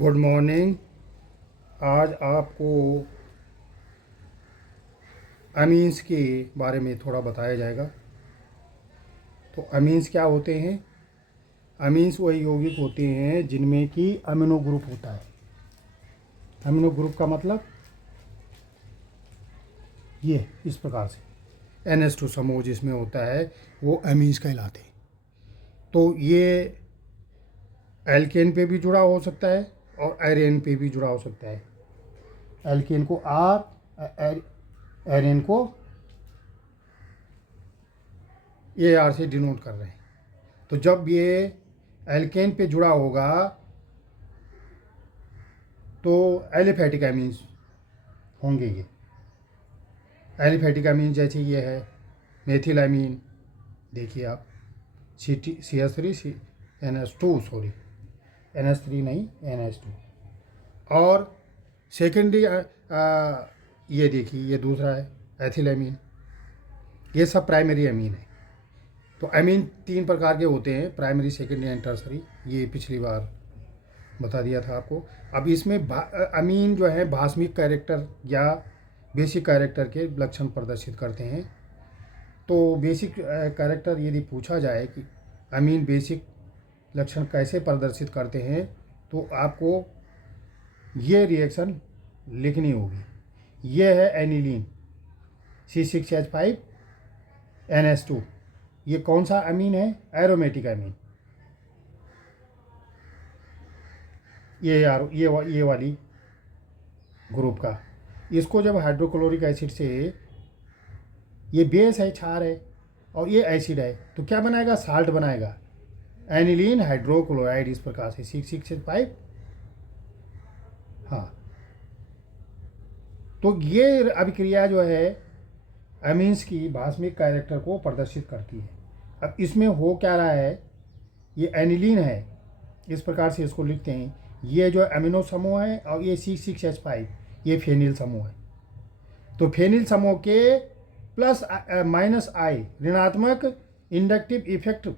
Good morning. आज आपको amines के बारे में थोड़ा बताया जाएगा। तो अमीन्स क्या होते हैं? अमीन्स वही यौगिक होते हैं जिनमें कि अमीनो ग्रुप होता है। अमीनो ग्रुप का मतलब ये इस प्रकार से NH2 समूह जिसमें होता है वो अमीन्स कहलाते हैं। तो ये एल्केन पे भी जुड़ा हो सकता है और एरेन पे भी जुड़ा हो सकता है। एल्केन को आर, एरेन को AR से डिनोट कर रहे हैं। तो जब ये एल्केन पे जुड़ा होगा तो एलिफैटिक अमीन्स होंगे। ये एलिफैटिक अमीन जैसे ये है मेथिल अमीन, देखिए आप CH3 NH2 सॉरी NH3 नहीं NH2। और सेकेंडरी ये देखिए ये दूसरा है एथिल अमीन। ये सब प्राइमरी अमीन है। तो अमीन 3 प्रकार के होते हैं, प्राइमरी सेकेंडरी एंड टर्सरी। ये पिछली बार बता दिया था आपको। अब इसमें अमीन जो है भास्मिक कैरेक्टर या बेसिक कैरेक्टर के लक्षण प्रदर्शित करते हैं। तो बेसिक कैरेक्टर यदि पूछा जाए कि अमीन बेसिक लक्षण कैसे प्रदर्शित करते हैं तो आपको ये रिएक्शन लिखनी होगी। ये है एनिलीन C6H5 NH2। ये कौन सा अमीन है? एरोमेटिक अमीन। ये वाली ग्रुप का। इसको जब हाइड्रोक्लोरिक एसिड से, ये बेस है, क्षार है, और ये एसिड है, तो क्या बनाएगा? साल्ट बनाएगा, एनिलीन हाइड्रोक्लोराइड। इस प्रकार से 6,6,5। हाँ, तो ये अभिक्रिया जो है अमीन्स की भास्मिक कैरेक्टर को प्रदर्शित करती है। अब इसमें हो क्या रहा है? ये एनिलीन है, इस प्रकार से इसको लिखते हैं। ये जो अमीनो समूह है और ये C6H5 ये फेनिल समूह है। तो फेनिल समूह के प्लस माइनस आई ऋणात्मक इंडक्टिव इफेक्ट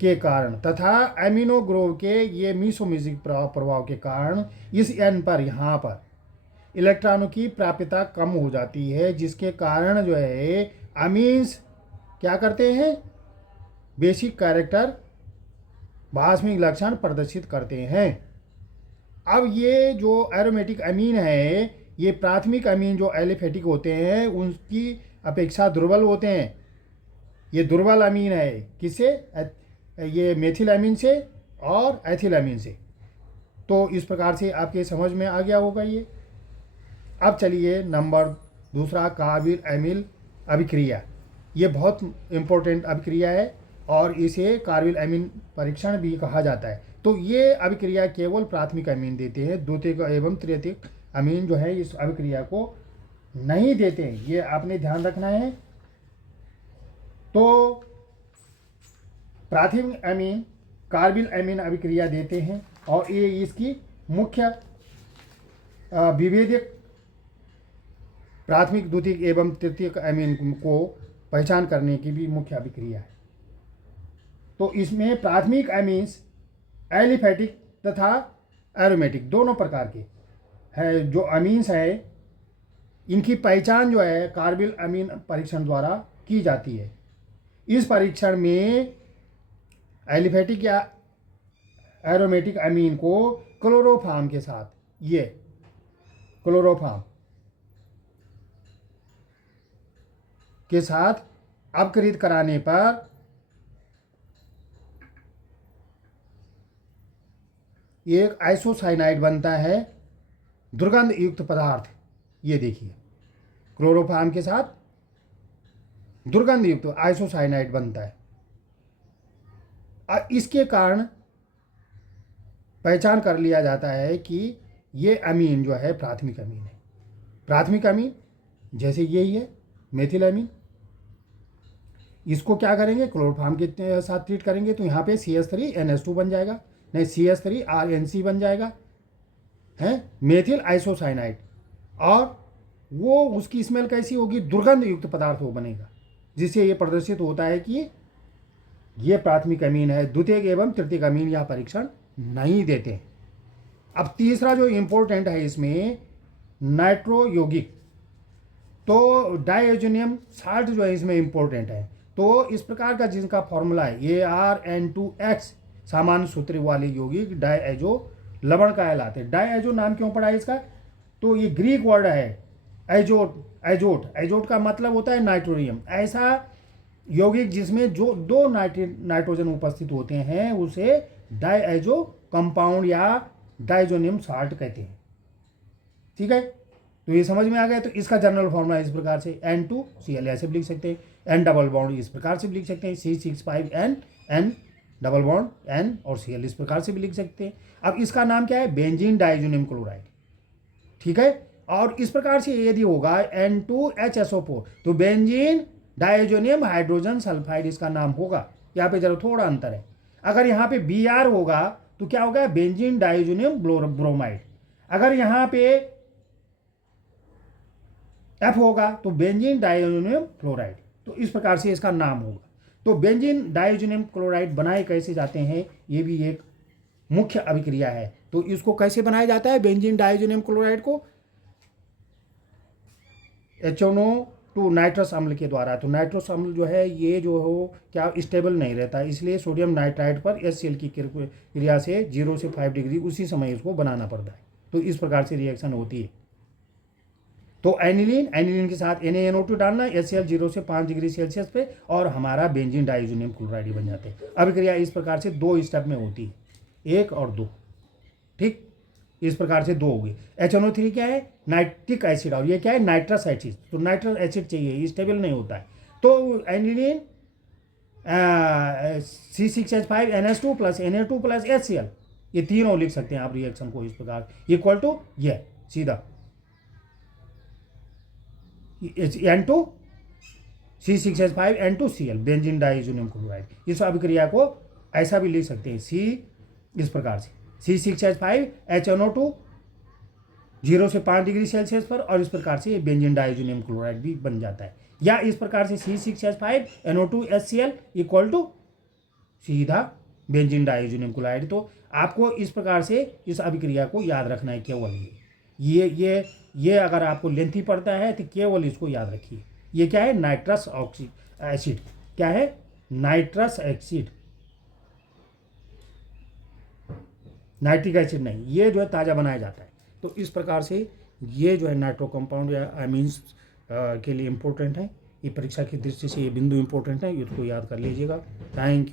के कारण तथा एमिनो ग्रुप के ये मीसोमेरिक प्रभाव के कारण इस एन पर यहाँ पर इलेक्ट्रॉनों की प्राप्यता कम हो जाती है, जिसके कारण जो है अमीन्स क्या करते हैं? बेसिक कैरेक्टर भास्मिक लक्षण प्रदर्शित करते हैं। अब ये जो एरोमेटिक अमीन है, ये प्राथमिक अमीन जो एलिफेटिक होते हैं उनकी अपेक्षा दुर्बल होते हैं। ये दुर्बल अमीन है किससे? ये मेथिल अमीन से और एथिल अमीन से। तो इस प्रकार से आपके समझ में आ गया होगा ये। अब चलिए नंबर दूसरा, कार्बिल अमील अभिक्रिया। ये बहुत इम्पोर्टेंट अभिक्रिया है और इसे कार्बिल अमीन परीक्षण भी कहा जाता है। तो ये अभिक्रिया केवल प्राथमिक अमीन देते हैं, द्वितीयक एवं तृतीयक अमीन जो है इस अभिक्रिया को नहीं देते हैं। ये आपने ध्यान रखना है। तो प्राथमिक अमीन कार्बिल अमीन अभिक्रिया देते हैं और ये इसकी मुख्य विभेदक प्राथमिक, द्वितीयक एवं तृतीयक अमीन को पहचान करने की भी मुख्य अभिक्रिया है। तो इसमें प्राथमिक अमीन्स एलिफैटिक तथा एरोमेटिक दोनों प्रकार के है। जो अमीन्स है इनकी पहचान जो है कार्बिल अमीन परीक्षण द्वारा की जाती है। इस परीक्षण में एलिफैटिक या एरोमेटिक अमीन को क्लोरोफॉर्म के साथ, ये क्लोरोफॉर्म के साथ अपकृत कराने पर एक आइसोसाइनाइड बनता है, दुर्गंध युक्त पदार्थ। ये देखिए क्लोरोफॉर्म के साथ दुर्गंध युक्त आइसोसाइनाइड बनता है। इसके कारण पहचान कर लिया जाता है कि ये अमीन जो है प्राथमिक अमीन है। प्राथमिक अमीन जैसे यही है मेथिल अमीन, इसको क्या करेंगे? क्लोरोफॉर्म के साथ ट्रीट करेंगे तो यहाँ पे CH3 NH2 बन जाएगा, नहीं CH3 RNC बन जाएगा, है मेथिल आइसोसाइनाइड। और वो उसकी स्मेल कैसी होगी? दुर्गंध युक्त पदार्थ वो बनेगा, जिससे ये प्रदर्शित होता है कि ये प्राथमिक अमीन है। द्वितीयक एवं तृतीयक अमीन यह परीक्षण नहीं देते हैं। अब तीसरा जो इम्पोर्टेंट है इसमें नाइट्रो यौगिक, तो डाइएजोनियम साल्ट जो है इसमें इम्पोर्टेंट है। तो इस प्रकार का जिनका फॉर्मूला है ArN2X, सामान्य सूत्र वाले यौगिक डाइएजो लवण कहलाते हैं। डाइएजो नाम क्यों पड़ा है इसका, तो ये ग्रीक वर्ड है एजोट। एजोट एजोट का मतलब होता है नाइट्रोनियम। ऐसा यौगिक जिसमें जो दो नाइट्रोजन उपस्थित होते हैं उसे डाइएजो कंपाउंड या डाइजोनियम साल्ट कहते हैं। ठीक है, तो ये समझ में आ गया। तो इसका जनरल फॉर्मूला इस प्रकार से N2Cl ऐसे भी लिख सकते हैं, N डबल बॉन्ड इस प्रकार से भी लिख सकते हैं, C6N N double bond N और Cl इस प्रकार से भी लिख सकते हैं। अब इसका नाम क्या है, बेंजीन डाइजोनियम क्लोराइड। ठीक है, और इस प्रकार से यदि होगा N2HSO4 तो बेंजीन डाइजोनियम हाइड्रोजन सल्फाइड इसका नाम होगा। यहाँ पे जरा थोड़ा अंतर है। अगर यहाँ पे Br होगा तो क्या होगा, बेंजीन डाइजोनियम ब्रोमाइड। अगर यहाँ पे F होगा तो बेंजीन डाइजोनियम क्लोराइड। तो इस प्रकार से इसका नाम होगा। तो बेंजीन डाइजोनियम क्लोराइड बनाए कैसे जाते हैं, ये भी एक मुख्य अभिक्रिया है। तो इसको कैसे बनाया जाता है बेंजीन डाइजोनियम क्लोराइड को, HNO2 नाइट्रस अम्ल के द्वारा। तो नाइट्रस अम्ल जो है ये जो हो क्या स्टेबल नहीं रहता, इसलिए सोडियम नाइट्राइड पर HCl की क्रिया से 0 से 5 डिग्री उसी समय इसको बनाना पड़ता है। तो इस प्रकार से रिएक्शन होती है। तो एनिलीन के साथ NaNO2 डालना, HCl 0 से 5 डिग्री सेल्सियस पे, और हमारा बेंजीन डाइजोनियम क्लोराइड बन जाते हैं। अभिक्रिया इस प्रकार से 2 स्टेप में होती है, 1 और 2। ठीक, इस प्रकार से 2 हो गई। HNO3 क्या है, नाइट्रिक एसिड, और ये क्या है, नाइट्रस एसिड। तो नाइट्रस एसिड चाहिए, स्टेबल नहीं होता है। तो aniline C6H5NH2 plus Na2 plus HCl, ये तीनों लिख सकते हैं आप रिएक्शन को इस प्रकार, इक्वल टू ये सीधा N2 C6H5 N2Cl benzene diazonium chloride. इस अभिक्रिया को ऐसा भी लिख सकते हैं, इस प्रकार से C6H5 HNO2 0 से 5 डिग्री सेल्सियस पर, और इस प्रकार से ये बेंजीन डाइजोनियम क्लोराइड भी बन जाता है। या इस प्रकार से C6H5 NO2 HCl equal to सीधा बेंजीन डाइजोनियम क्लोराइड। तो आपको इस प्रकार से इस अभिक्रिया को याद रखना है केवल ये अगर आपको लेंथी पड़ता है तो केवल इसको याद रखिए। ये क्या है, नाइट्रस एसिड। क्या है, नाइट्रस एसिड, नाइट्रिक एसिड नहीं। ये जो है ताज़ा बनाया जाता है। तो इस प्रकार से ये जो है नाइट्रो कंपाउंड या अमीन्स के लिए इम्पोर्टेंट है। ये परीक्षा की दृष्टि से ये बिंदु इम्पोर्टेंट है, इसको याद कर लीजिएगा। Thank you.